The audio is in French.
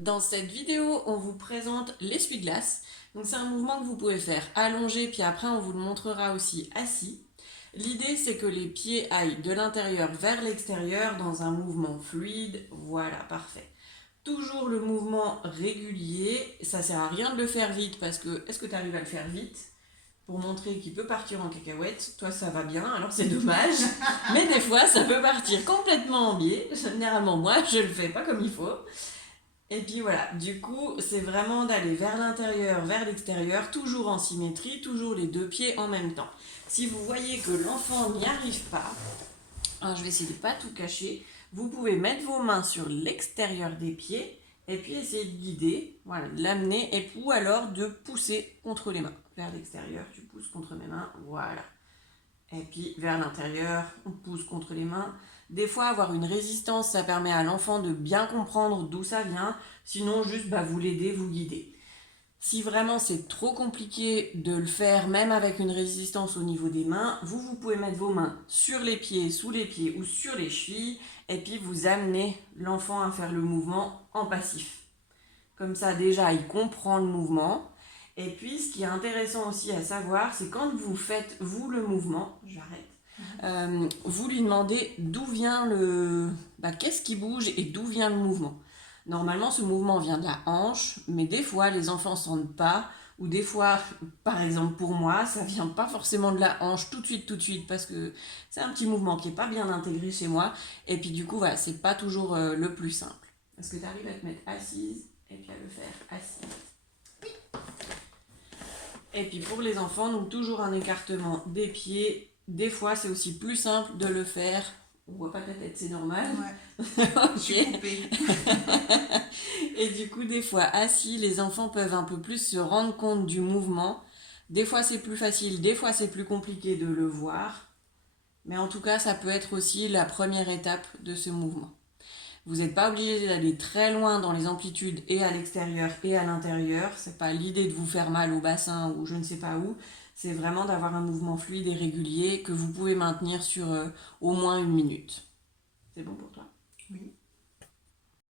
Dans cette vidéo, on vous présente l'essuie-glace. Donc c'est un mouvement que vous pouvez faire allongé, puis après on vous le montrera aussi assis. L'idée c'est que les pieds aillent de l'intérieur vers l'extérieur dans un mouvement fluide. Voilà, parfait. Toujours le mouvement régulier. Ça sert à rien de le faire vite parce que est-ce que tu arrives à le faire vite pour montrer qu'il peut partir en cacahuète? Toi ça va bien, alors c'est dommage. Mais des fois ça peut partir complètement en biais. Généralement moi je le fais pas comme il faut. Et puis voilà, du coup, c'est vraiment d'aller vers l'intérieur, vers l'extérieur, toujours en symétrie, toujours les deux pieds en même temps. Si vous voyez que l'enfant n'y arrive pas, alors je vais essayer de ne pas tout cacher, vous pouvez mettre vos mains sur l'extérieur des pieds et puis essayer de guider, voilà, de l'amener, ou alors de pousser contre les mains. Vers l'extérieur, tu pousses contre mes mains, voilà. Et puis vers l'intérieur, on pousse contre les mains. Des fois, avoir une résistance, ça permet à l'enfant de bien comprendre d'où ça vient. Sinon, juste vous l'aidez, vous guidez. Si vraiment c'est trop compliqué de le faire, même avec une résistance au niveau des mains, vous pouvez mettre vos mains sur les pieds, sous les pieds ou sur les chevilles, et puis vous amenez l'enfant à faire le mouvement en passif. Comme ça, déjà, il comprend le mouvement. Et puis, ce qui est intéressant aussi à savoir, c'est quand vous faites, vous, le mouvement, j'arrête, vous lui demandez d'où vient qu'est-ce qui bouge et d'où vient le mouvement. Normalement, ce mouvement vient de la hanche, mais des fois, les enfants ne sentent pas, ou des fois, par exemple pour moi, ça vient pas forcément de la hanche tout de suite, parce que c'est un petit mouvement qui n'est pas bien intégré chez moi, et puis du coup, voilà, c'est pas toujours le plus simple. Est-ce que tu arrives à te mettre assise et puis à le faire assise? Et puis pour les enfants, donc toujours un écartement des pieds. Des fois, c'est aussi plus simple de le faire. On voit pas ta tête, c'est normal. Ouais. Ok. Et du coup, des fois, assis, les enfants peuvent un peu plus se rendre compte du mouvement. Des fois, c'est plus facile, des fois, c'est plus compliqué de le voir. Mais en tout cas, ça peut être aussi la première étape de ce mouvement. Vous n'êtes pas obligé d'aller très loin dans les amplitudes et à l'extérieur et à l'intérieur. C'est pas l'idée de vous faire mal au bassin ou je ne sais pas où. C'est vraiment d'avoir un mouvement fluide et régulier que vous pouvez maintenir sur au moins 1 minute. C'est bon pour toi? Oui.